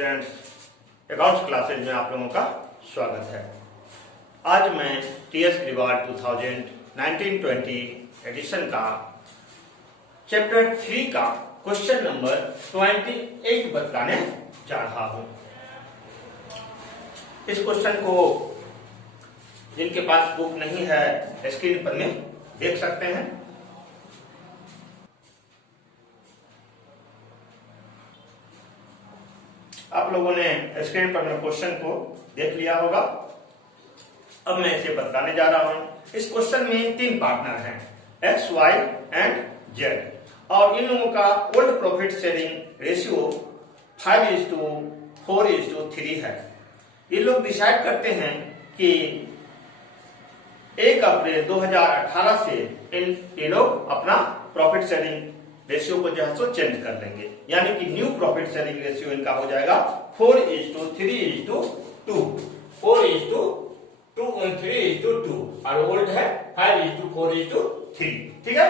Students, accounts classes में आप लोगों का स्वागत है। आज मैं टीएस रिवार्ड 2019-20 एडिशन का चैप्टर 3 का क्वेश्चन नंबर 28 बताने जा रहा हूं। इस क्वेश्चन को जिनके पास बुक नहीं है स्क्रीन पर में देख सकते हैं। आप लोगों ने स्क्रीन पर क्वेश्चन को देख लिया होगा। अब मैं इसे बताने जा रहा हूं। इस क्वेश्चन में 3 पार्टनर हैं, एक्स, वाई एंड जेड, और इन लोगों का ओल्ड प्रॉफिट शेयरिंग रेशियो 5:4:3 है। ये लोग डिसाइड करते हैं कि 1 अप्रैल 2018 से ये लोग अपना प्रॉफिट शेयरिंग रेशियो को जो है सो चेंज कर लेंगे, यानी कि न्यू प्रॉफिट शेयरिंग रेशियो इनका हो जाएगा 4:3:2, 4:3:2 और ओल्ड है 5:4:3। ठीक है।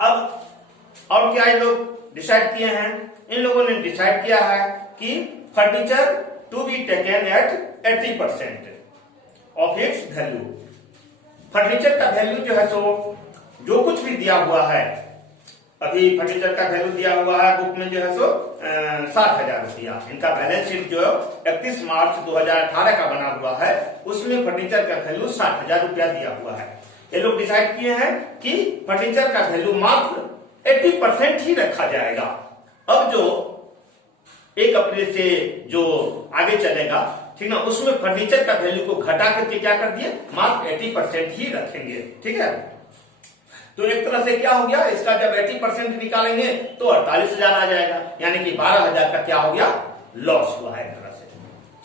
अब और क्या ये लोग डिसाइड किए हैं? इन लोगों ने डिसाइड किया है कि furniture to be taken at 80% of its value. Furniture का वैल्यू जो है सो जो कुछ भी दिया हुआ है, अभी फर्नीचर का वैल्यू दिया हुआ है बुक में जो है सो 60,000 रुपया। इनका बैलेंस शीट जो 31 मार्च 2018 का बना हुआ है, उसमें फर्नीचर का वैल्यू 60,000 रुपया दिया हुआ है। ये लोग डिसाइड किए हैं कि फर्नीचर का वैल्यू मात्र 80% ही रखा जाएगा। अब जो 1 अप्रैल से जो आगे चलेगा, ठीक ना, उसमें फर्नीचर का वैल्यू को घटा करके क्या कर दिए, मात्र 80% ही रखेंगे। ठीक है। तो एक तरह से क्या हो गया, इसका जब 80% निकालेंगे तो 48,000 आ जाएगा, यानी कि 12,000 का क्या हो गया, लॉस हुआ है एक तरह से।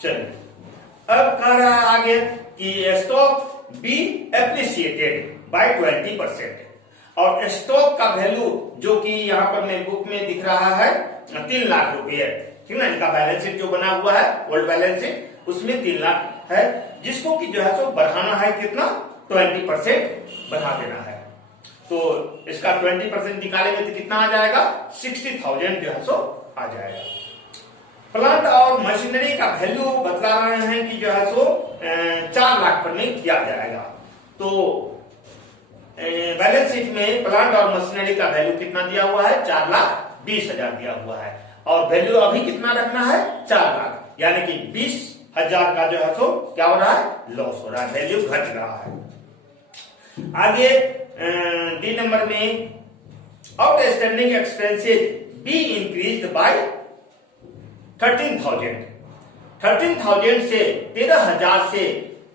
चलिए, अब कह रहा है आगे कि स्टॉक बी एप्रिसिएटेड बाय 20%, और स्टॉक का वैल्यू जो कि यहाँ पर मैं बुक में दिख रहा है 3 लाख रुपये, ठीक ना। इनका बैलेंस शीट जो बना हुआ है ओल्ड बैलेंस शीट, उसमें 3 लाख है, जिसको कि जो है सो बढ़ाना है कितना, 20% बढ़ा देना है। तो इसका 20% निकालेंगे तो कितना आ जाएगा, 60,000 जो है सो आ जाएगा। प्लांट और मशीनरी का वैल्यू बतला रहे हैं कि जो है सो 4 लाख पर में किया जाएगा। तो बैलेंस शीट में प्लांट और मशीनरी का वैल्यू कितना दिया हुआ है, 4,20,000 दिया हुआ है, और वैल्यू अभी कितना रखना है, 4 लाख, यानी कि 20,000 का जो है सो क्या हो रहा है, लॉस हो रहा है, वैल्यू घट रहा है। आगे डी नंबर में outstanding expenses be increased by 13,000 से 13,000 से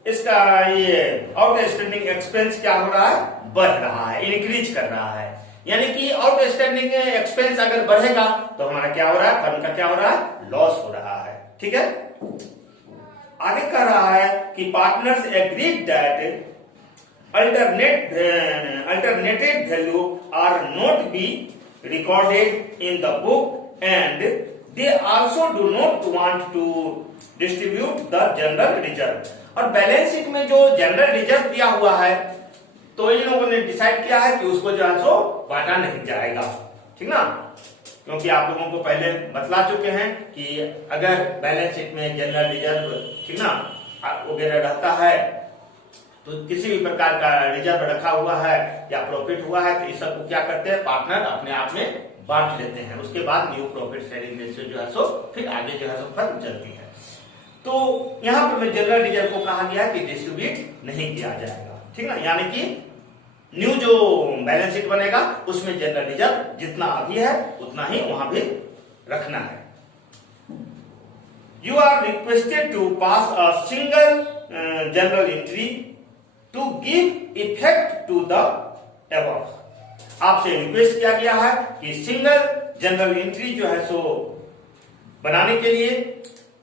इसका ये आउटस्टैंडिंग एक्सपेंस क्या हो रहा है, बढ़ रहा है, इंक्रीज कर रहा है। यानी कि आउटस्टैंडिंग एक्सपेंस अगर बढ़ेगा तो हमारा क्या हो रहा है, फर्म का क्या हो रहा है, लॉस हो रहा है। ठीक है। आगे कह रहा है कि partners agreed that alternative value are not be recorded in the book, and they also do not want to distribute the general reserve। और बैलेंस शीट में जो जनरल रिजर्व दिया हुआ है, तो इन लोगों ने डिसाइड किया है कि उसको जो है सो बांटा नहीं जाएगा, ठीक ना। क्योंकि आप लोगों को पहले बतला चुके हैं कि अगर बैलेंस शीट में जनरल रिजर्व, ठीक ना, वगैरह रहता है, तो किसी भी प्रकार का रिजर्व रखा हुआ है या प्रॉफिट हुआ है, तो इस सब को क्या करते हैं, पार्टनर अपने आप में बांट लेते हैं। उसके बाद न्यू प्रॉफिट शेयरिंग रेशियो जो है सो फिर आगे जो है सो फर्म चलती है। तो यहाँ पर मैं जनरल रिजर्व को कहा गया कि डिस्ट्रीब्यूट नहीं किया जाएगा, ठीक ना, यानी कि न्यू जो बैलेंस शीट बनेगा उसमें जनरल रिजर्व जितना अभी है उतना ही वहां भी रखना है। You are requested to pass a single general entry to give effect to the above. आपसे रिक्वेस्ट किया गया है कि सिंगल जनरल एंट्री जो है सो बनाने के लिए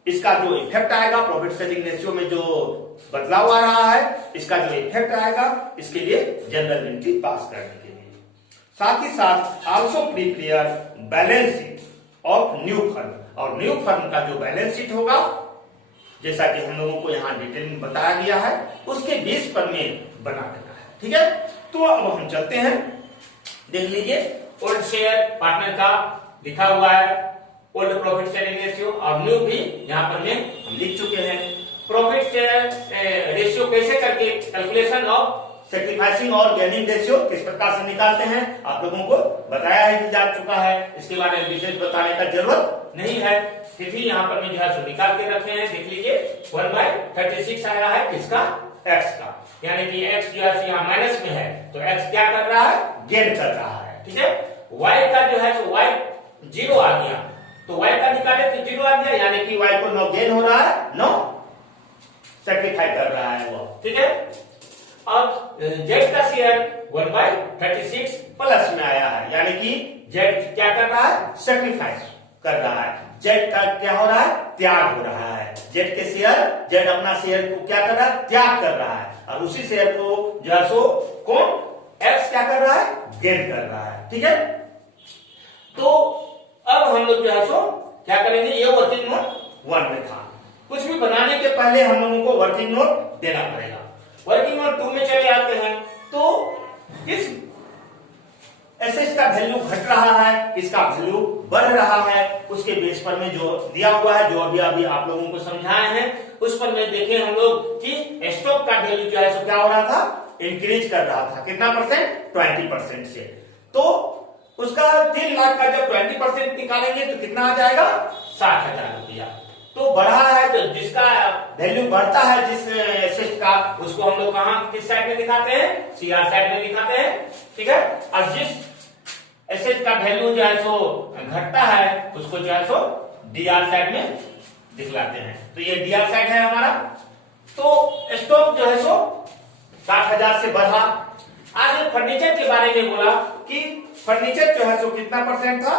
इसका जो इफेक्ट आएगा, प्रॉफिट शेयरिंग रेशियो में जो बदलाव आ रहा है, इसका जो इफेक्ट आएगा, इसके लिए जनरल एंट्री पास करने के लिए। साथ ही साथ also prepare balance sheet of new firm, और न्यू फर्म का जो बैलेंस शीट होगा, जैसा कि हम लोगों को यहाँ डिटेल में बताया गया है, उसके बेस पर में बना देना है। ठीक है। तो अब हम चलते हैं, देख लीजिए ओल्ड शेयर पार्टनर का लिखा हुआ है ओल्ड प्रॉफिट शेयरिंग रेशियो और न्यू भी यहाँ पर में हम लिख चुके हैं। प्रॉफिट शेयर रेशियो कैसे करके कैलकुलेशन ऑफ सेक्रीफाइसिंग और गेनिंग रेशियो किस प्रकार से निकालते हैं आप लोगों को बताया है कि जा चुका है, इसके बारे में विशेष बताने का जरूरत नहीं है। फिर भी यहाँ पर मैं जो है सो निकाल के रखे हैं, देख लीजिए 1/36 आया है किसका, x का, यानी कि x जो है यहाँ माइनस में है तो x क्या कर रहा है, गेन कर रहा है, ठीक है। y का जो है सो y 0 आ गया तो y का निकाले तो 0 आ गया, यानी कि y को नो गेन हो रहा है नो सेक्रीफाई कर रहा है वो, ठीक है। अब z का शेयर 1/36 प्लस में आया है, यानी कि z क्या कर रहा है, सेक्रीफाइस कर रहा है, z का क्या हो रहा है, त्याग हो रहा है। z के शेयर, z अपना शेयर को क्या कर रहा है, त्याग कर रहा है, और उसी शेयर को जो है सो कौन x क्या कर रहा है, गेन कर रहा है, ठीक है। तो अब हम लोग जो है सो क्या करेंगे, ये वर्किंग नोट 1 में था, कुछ भी बनाने के पहले हम लोगों को वर्किंग नोट देना पड़ेगा। वर्किंग नोट 2 में चले आते हैं तो किस एसेट का वैल्यू घट रहा है, किसका वैल्यू बढ़ रहा है, उसके बेस पर में जो दिया हुआ है, जो अभी अभी आप लोगों को समझाए हैं, उस पर में देखें हम लोग कि स्टॉक का वैल्यू जो है सो क्या हो रहा था, इंक्रीज कर रहा था, कितना परसेंट, 20% से। तो उसका 3 लाख का जब 20% निकालेंगे तो कितना आ जाएगा, 60,000 रुपया। तो बढ़ा है तो जिसका वैल्यू बढ़ता है जिस एसेट का, उसको हम लोग कहां किस साइड में दिखाते हैं, सीआर साइड में दिखाते हैं, ठीक है। और जिस एसेट का वैल्यू जो है सो घटता है उसको जो है सो डीआर साइड में दिखलाते हैं। तो ये डीआर साइड है हमारा। तो स्टॉक जो है सो 60,000 से बढ़ा। आगे फर्नीचर के बारे में बोला कि फर्नीचर जो है सो कितना परसेंट था,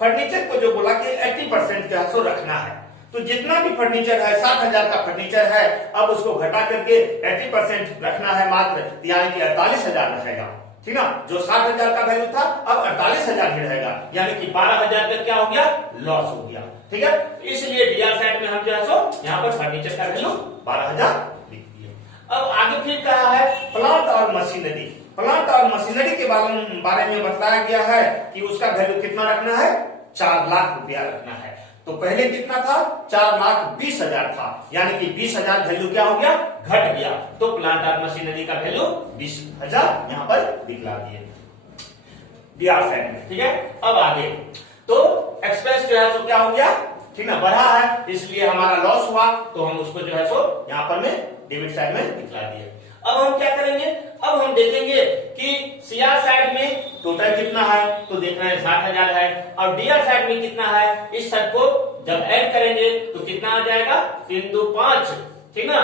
फर्नीचर को जो बोला कि 80% जो है सो रखना है। तो जितना भी फर्नीचर है, 60,000 का फर्नीचर है, अब उसको घटा करके 80% रखना है मात्र, यानी कि 48,000 रहेगा, ठीक ना। जो 60,000 का वैल्यू था अब 48,000 ही रहेगा, यानी कि 12,000 का क्या हो गया, लॉस हो गया, ठीक है। इसलिए डीआर साइड में हम जो है सो यहाँ पर फर्नीचर का वैल्यू 12,000 लिख दिए। अब आगे फिर कहा है प्लांट और मशीनरी। प्लांट और मशीनरी के बारे में बताया गया है कि उसका वैल्यू कितना रखना है, 4 लाख रुपया रखना है। तो पहले कितना था, 4,20,000 था, यानी कि 20,000 वैल्यू क्या हो गया, घट गया। तो प्लांट और मशीनरी का वैल्यू 20,000 यहाँ पर दिखला दिए डीआर साइड में, ठीक है। अब आगे तो एक्सपेंस जो है सो क्या हो गया, ठीक ना, बढ़ा है, इसलिए हमारा लॉस हुआ, तो हम उसको जो है सो यहाँ पर में डेबिट साइड में दिखला दिए। अब हम क्या करेंगे, अब हम देखेंगे कि सीआर साइड में टोटल कितना है, तो देखना है 60,000 है, और डीआर साइड में कितना है, इस सब को जब ऐड करेंगे तो कितना आ जाएगा, 3 2 5, ठीक ना,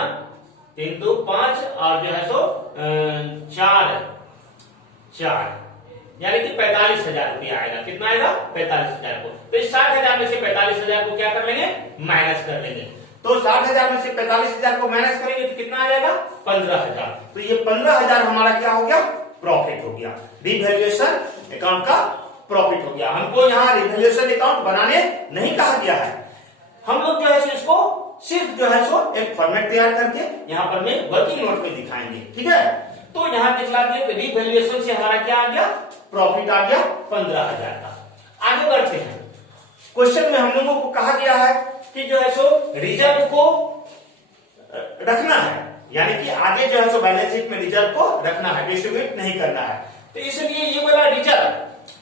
3 2 5 और जो है सो 4, यानी कि 45,000 रुपया आएगा। कितना आएगा, 45,000 को। तो इस 60,000 में से 45,000 को क्या कर लेंगे, माइनस कर लेंगे। तो 60,000 में से 45,000 को माइनस करेंगे तो कितना आ जाएगा, 15,000। तो ये 15,000 हमारा क्या हो गया, प्रॉफिट हो गया, रिवैल्यूएशन अकाउंट का प्रॉफिट हो गया। हमको यहाँ रिवैल्यूएशन अकाउंट बनाने नहीं कहा गया है, हम लोग जो है सो इसको सिर्फ जो है सो एक फॉर्मेट तैयार करके यहाँ पर में वर्किंग नोट में दिखाएंगे, ठीक है। तो यहाँ दिखला दिए कि रिवैल्यूएशन से हमारा क्या आ गया, प्रॉफिट आ गया 15,000 का। आगे बढ़ते हैं, क्वेश्चन में हम लोगों को कहा गया है कि जो है सो रिजर्व को रखना है, यानी कि आगे जो है सो बैलेंस शीट में रिजर्व को रखना है, डिस्ट्रीब्यूट नहीं करना है। तो इसलिए ये वाला रिजर्व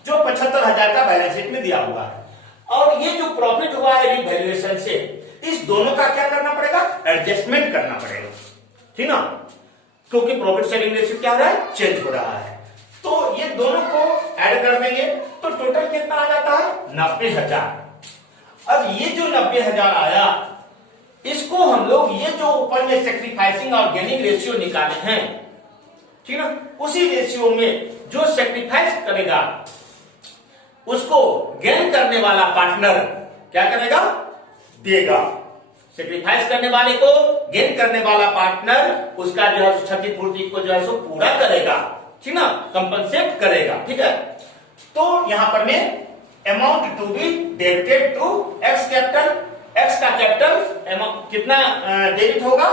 जो 75,000 का बैलेंस शीट में दिया हुआ है, और ये जो प्रॉफिट हुआ है रिवैल्यूएशन से, इस दोनों का क्या करना पड़ेगा, एडजस्टमेंट करना पड़ेगा, ठीक ना, क्योंकि प्रॉफिट शेयरिंग रेशियो क्या हो रहा है, चेंज हो रहा है। तो ये दोनों को ऐड कर देंगे तो टोटल कितना आ जाता है, 90,000। अब ये जो 90,000 आया, इसको हम लोग ये जो ऊपर में सेक्रीफाइसिंग और गेनिंग रेशियो निकाले हैं, ठीक ना, उसी रेशियो में जो सेक्रीफाइस करेगा उसको गेन करने वाला पार्टनर क्या करेगा, देगा। सेक्रीफाइस करने वाले को गेन करने वाला पार्टनर उसका जो है क्षतिपूर्ति को जो है सो पूरा करेगा, ठीक ना, कंपनसेट करेगा, ठीक है। तो यहां पर में amount to be debited to X capital, X का कैपिटल कितना डेबिट होगा,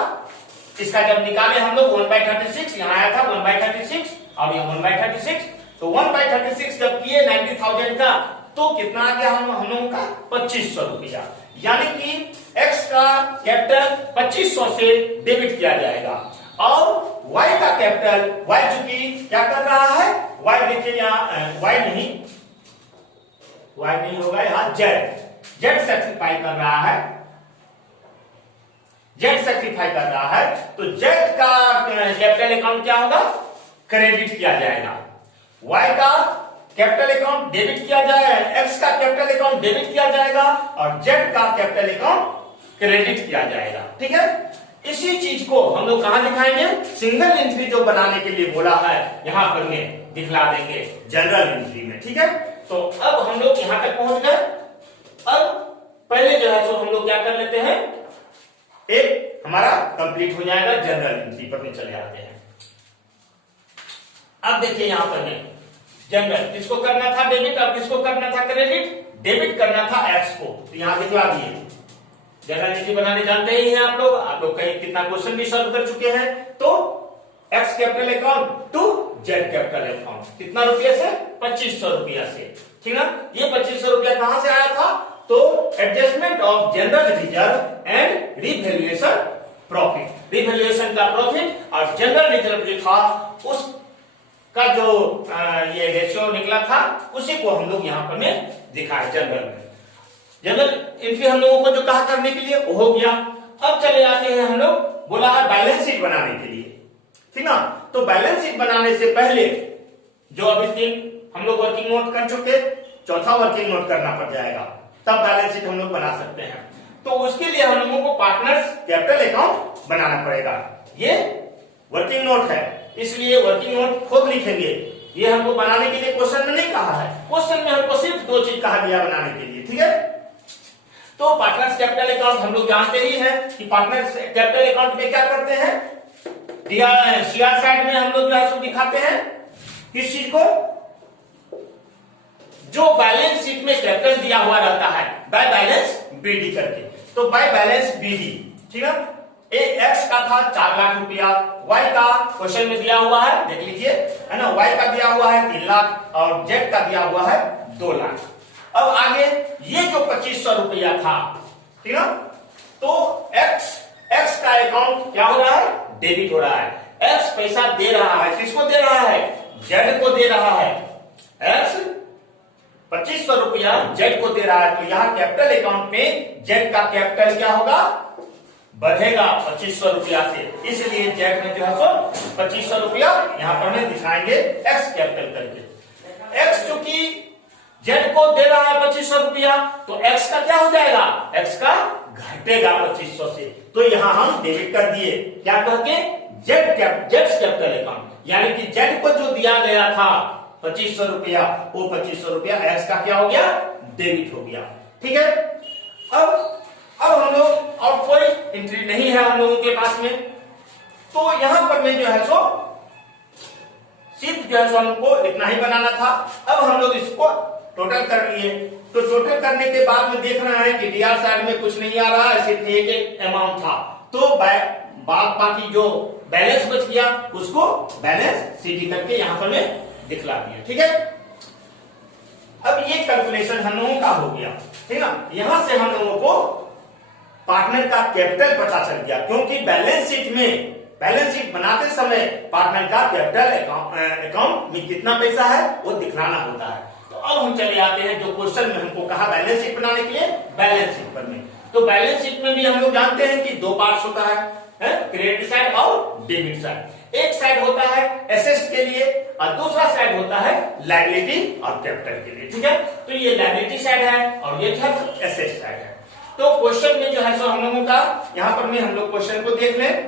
इसका जब निकाले हम लोग 1/36, यहाँ आया था 1/36 और ये 1/36, तो 1/36 जब किए 90,000 का, तो कितना आ गया हम लोगों का 2500 रुपया, यानी कि x का कैपिटल 2500 से डेबिट किया जाएगा और y का कैपिटल, y चूंकि क्या कर रहा है, y देखिए यहाँ y नहीं होगा, यहाँ z सैक्रिफाई कर रहा है, z सैक्रिफाई कर रहा है, तो z का कैपिटल अकाउंट क्या होगा, क्रेडिट किया जाएगा, y का कैपिटल अकाउंट डेबिट किया जाएगा, x का कैपिटल अकाउंट डेबिट किया जाएगा और z का कैपिटल अकाउंट क्रेडिट किया जाएगा। ठीक है, इसी चीज को हम लोग कहां दिखाएंगे, सिंगल एंट्री जो बनाने के लिए बोला है यहां पर में दिखला देंगे जनरल एंट्री में। ठीक है, तो अब हम लोग यहां तक पहुंच गए। अब पहले जो है सो हम लोग क्या कर लेते हैं, एक हमारा कंप्लीट हो जाएगा, जनरल एंट्री पर में चले आते हैं। अब देखिए यहां पर में जनरल किसको करना था डेबिट और किसको करना था क्रेडिट, डेबिट करना था एक्स को, तो यहां दिखला दिए। जनरल एंट्री बनाने जानते ही हैं आप लोग कहीं कितना क्वेश्चन भी सॉल्व कर चुके हैं। तो X capital account to Z capital account कितना रुपया से, 2500 रुपया से। ठीक है, ये 2500 रुपया कहां से आया था, तो adjustment of general reserve and revaluation profit, revaluation का प्रॉफिट और जनरल रिजर्व जो था उस का जो ये रेशियो निकला था उसी को हम लोग यहां पर में दिखाए जनरल में। जनरल एंट्री हम लोगों को जो कहा करने के लिए वो हो गया। अब चले जाते हैं हम लोग, बोला है बैलेंस शीट बनाने के लिए, ठीक ना। तो बैलेंस शीट बनाने से पहले जो अभी 3 हम लोग वर्किंग नोट कर चुके, चौथा वर्किंग नोट करना पड़ जाएगा, तब बैलेंस शीट हम लोग बना सकते हैं। तो उसके लिए हम लोगों को पार्टनर्स कैपिटल अकाउंट बनाना पड़ेगा। ये वर्किंग नोट है, इसलिए वर्किंग नोट खुद लिखेंगे। ये हमको बनाने के लिए क्वेश्चन में नहीं कहा है, क्वेश्चन में हमको सिर्फ 2 चीज कहा गया बनाने के लिए। ठीक है, तो पार्टनर्स कैपिटल अकाउंट हम लोग जानते ही हैं कि पार्टनर्स कैपिटल अकाउंट में क्या करते हैं, सीआर साइड में हम लोग जो दिखाते हैं किस चीज को, जो बैलेंस शीट में कैपिटल दिया हुआ रहता है बाय बैलेंस बीडी करके, तो बाय बैलेंस बीडी। ठीक है, एक्स का था 4 लाख रुपया, वाई का क्वेश्चन में दिया हुआ है, देख लीजिए है ना, वाई का दिया हुआ है 3 लाख और जेड का दिया हुआ है 2 लाख। अब आगे ये जो 2500 रुपया था, ठीक है, तो एक्स का अकाउंट क्या हो रहा है, डेबिट हो रहा है। एक्स पैसा दे रहा है, किसको दे रहा है, जेड को दे रहा है। एक्स 2500 रुपया जेड को दे रहा है, तो यहां कैपिटल अकाउंट में जेड का कैपिटल क्या होगा, बढ़ेगा 2500 रुपया से, इसलिए जेड में जो है सो 2500 रुपया यहां पर में दिखाएंगे एक्स कैपिटल करके। एक्स चूंकि जेड को दे रहा है 2500 रुपया, तो एक्स का क्या हो जाएगा, एक्स का घटेगा 2500 से, तो यहां हम डेबिट कर दिए, क्या करके, जेड कैपिटल अकाउंट, यानी कि जेड को जो दिया गया था 2500 रुपया, वो 2500 रुपया एक्स का क्या हो गया, डेबिट हो गया। ठीक है, अब हम लोग और कोई एंट्री नहीं है हम लोगों के पास में, तो यहां पर में जो है सो सिर्फ जो है सो हमको इतना ही बनाना था। अब हम लोग इसको टोटल कर लिए, तो टोटल करने के बाद में देख रहे हैं कि डीआर साइड में कुछ नहीं आ रहा है, सिर्फ एक अमाउंट था, तो बाद बाकी जो बैलेंस बच गया उसको बैलेंस सीडी करके यहां पर में दिखला दिया। ठीक है, अब ये कैलकुलेशन हम लोगों का हो गया, ठीक है। यहां से हम लोगों को पार्टनर का कैपिटल पता चल गया, क्योंकि बैलेंस शीट बनाते समय पार्टनर का कैपिटल अकाउंट में कितना पैसा है वो दिखलाना होता है। तो अब हम चले आते हैं जो क्वेश्चन में हमको कहा बैलेंस शीट बनाने के लिए, बैलेंस शीट पर में, तो बैलेंस शीट में भी हम लोग जानते हैं कि 2 पार्ट्स होता है, क्रेडिट साइड और डेबिट साइड। एक साइड होता है एसेट्स के लिए और दूसरा साइड होता है लायबिलिटी और कैपिटल के लिए। ठीक है, तो ये लायबिलिटी साइड है और ये एसेट साइड है। तो क्वेश्चन में जो है सो हम लोगों का यहां पर में हम लोग क्वेश्चन को देख लें,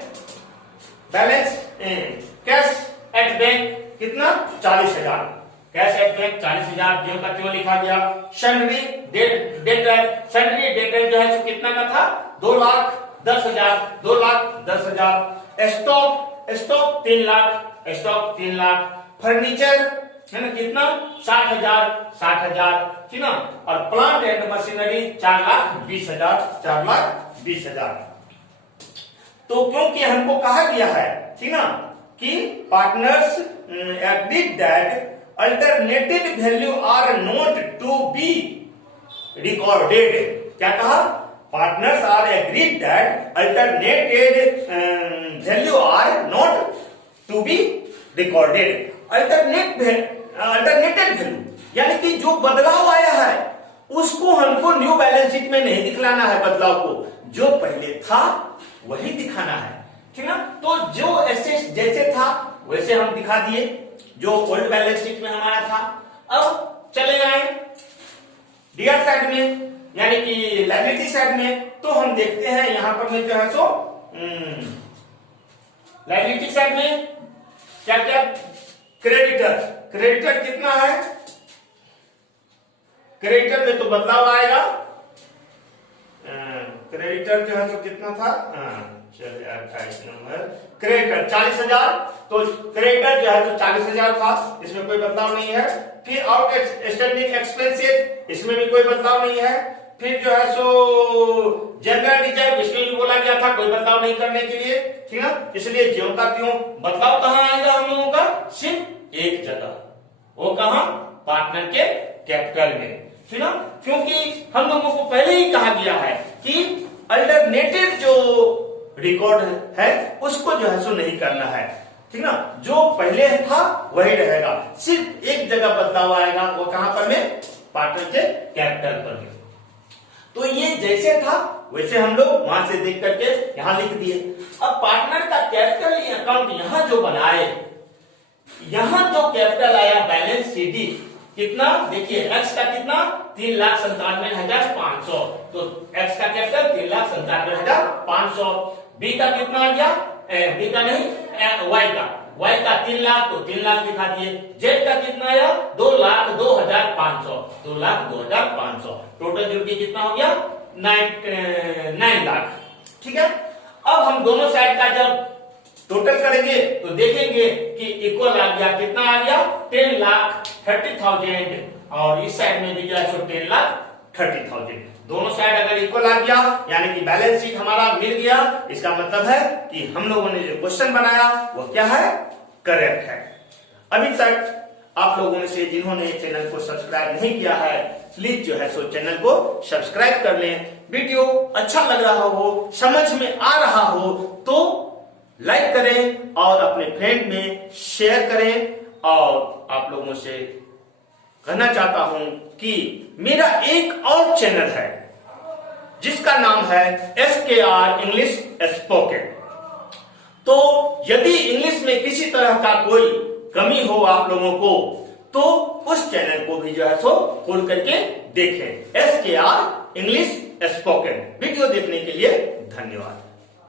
बैलेंस कैश एट बैंक कितना, 40,000, कैश एट बैंक 40,000 जो का क्यों लिखा गया। सैलरी सैलरी डेटर जो है सो कितना का था, 2,10,000, 2,10,000। Stock 3 lakh, stock 3 lakh. Furniture है ना कितना, 60,000, ठीक ना। और प्लांट एंड मशीनरी 4,20,000, 4,20,000। तो क्योंकि हमको कहा गया है, ठीक ना, कि partners agreed that alternated value are not to be recorded. क्या कहा? Partners are agreed that alternated value are not to be recorded. Alternated value यानी कि जो बदलाव आया है उसको हमको न्यू बैलेंस शीट में नहीं दिखलाना है, बदलाव को जो पहले था वही दिखाना है, ठीक ना। तो जो एसेट जैसे था वैसे हम दिखा दिए जो ओल्ड बैलेंस शीट में हमारा था। अब चले गए डीआर साइड में यानी कि लायबिलिटी साइड में, तो हम देखते हैं यहां पर में जो है सो लायबिलिटी साइड में क्या क्या, क्रेडिटर कितना है, क्रेडिटर में तो बदलाव आएगा। क्रेडिटर जो है तो कितना था, चलिए 28 नंबर क्रेडिटर 40,000, तो क्रेडिटर जो है तो 40,000 था, इसमें कोई बदलाव नहीं है। फिर आउटस्टैंडिंग एक्सपेंसेस, इसमें भी कोई बदलाव नहीं है। फिर जो है सो जनरल रिजर्व, इसमें भी बोला गया था कोई बदलाव नहीं करने के लिए, ठीक है। इसलिए ज्यों का त्यों बदलाव कहां आएगा हम लोगों का, सिर्फ एक जगह, वो कहां, पार्टनर के कैपिटल में, ठीक ना। क्योंकि हम लोगों को पहले ही कहा गया है कि अल्टरनेटेड जो रिकॉर्ड है उसको जो है सो नहीं करना है, ठीक ना। जो पहले था वही रहेगा, सिर्फ एक जगह बदलाव आएगा, वो कहां पर में, पार्टनर के कैपिटल पर में। तो ये जैसे था वैसे हम लोग वहां से देख करके यहां लिख दिए। अब पार्टनर का कैपिटल अकाउंट यहां जो बनाए, यहां जो कैपिटल आया बैलेंस सीडी कितना, देखिए एक्स का कितना 3,97,500, तो एक्स का कैपिटल 3,97,500। बी का कितना आ गया, बी का नहीं वाई का 3 लाख, तो 3 लाख दिखा दिए। जेड का कितना आया 2,02,500, 2,02,500, टोटल जुड़ के कितना हो गया 9 लाख, ठीक है। अब हम दोनों साइड का जब टोटल करेंगे तो देखेंगे कि इक्वल आ गया, कितना आ गया 10,30,000, और इस साइड में भी जो है 10,30,000। दोनों साइड अगर इक्वल आ गया यानी कि बैलेंस शीट हमारा मिल गया, इसका मतलब है कि हम लोगों ने जो क्वेश्चन बनाया वो क्या है, करेक्ट है। अभी तक आप लोगों में से जिन्होंने चैनल को सब्सक्राइब नहीं किया है, प्लीज जो है सो चैनल को सब्सक्राइब कर लें। वीडियो अच्छा लग रहा हो, समझ में आ रहा हो तो लाइक करें और अपने फ्रेंड में शेयर करें। और आप लोगों से कहना चाहता हूं कि मेरा एक और चैनल है जिसका नाम है SKR इंग्लिश स्पोकन। तो यदि इंग्लिश में किसी तरह का कोई कमी हो आप लोगों को, तो उस चैनल को भी जो है सो खोल करके देखें, SKR इंग्लिश स्पोकन। वीडियो देखने के लिए धन्यवाद।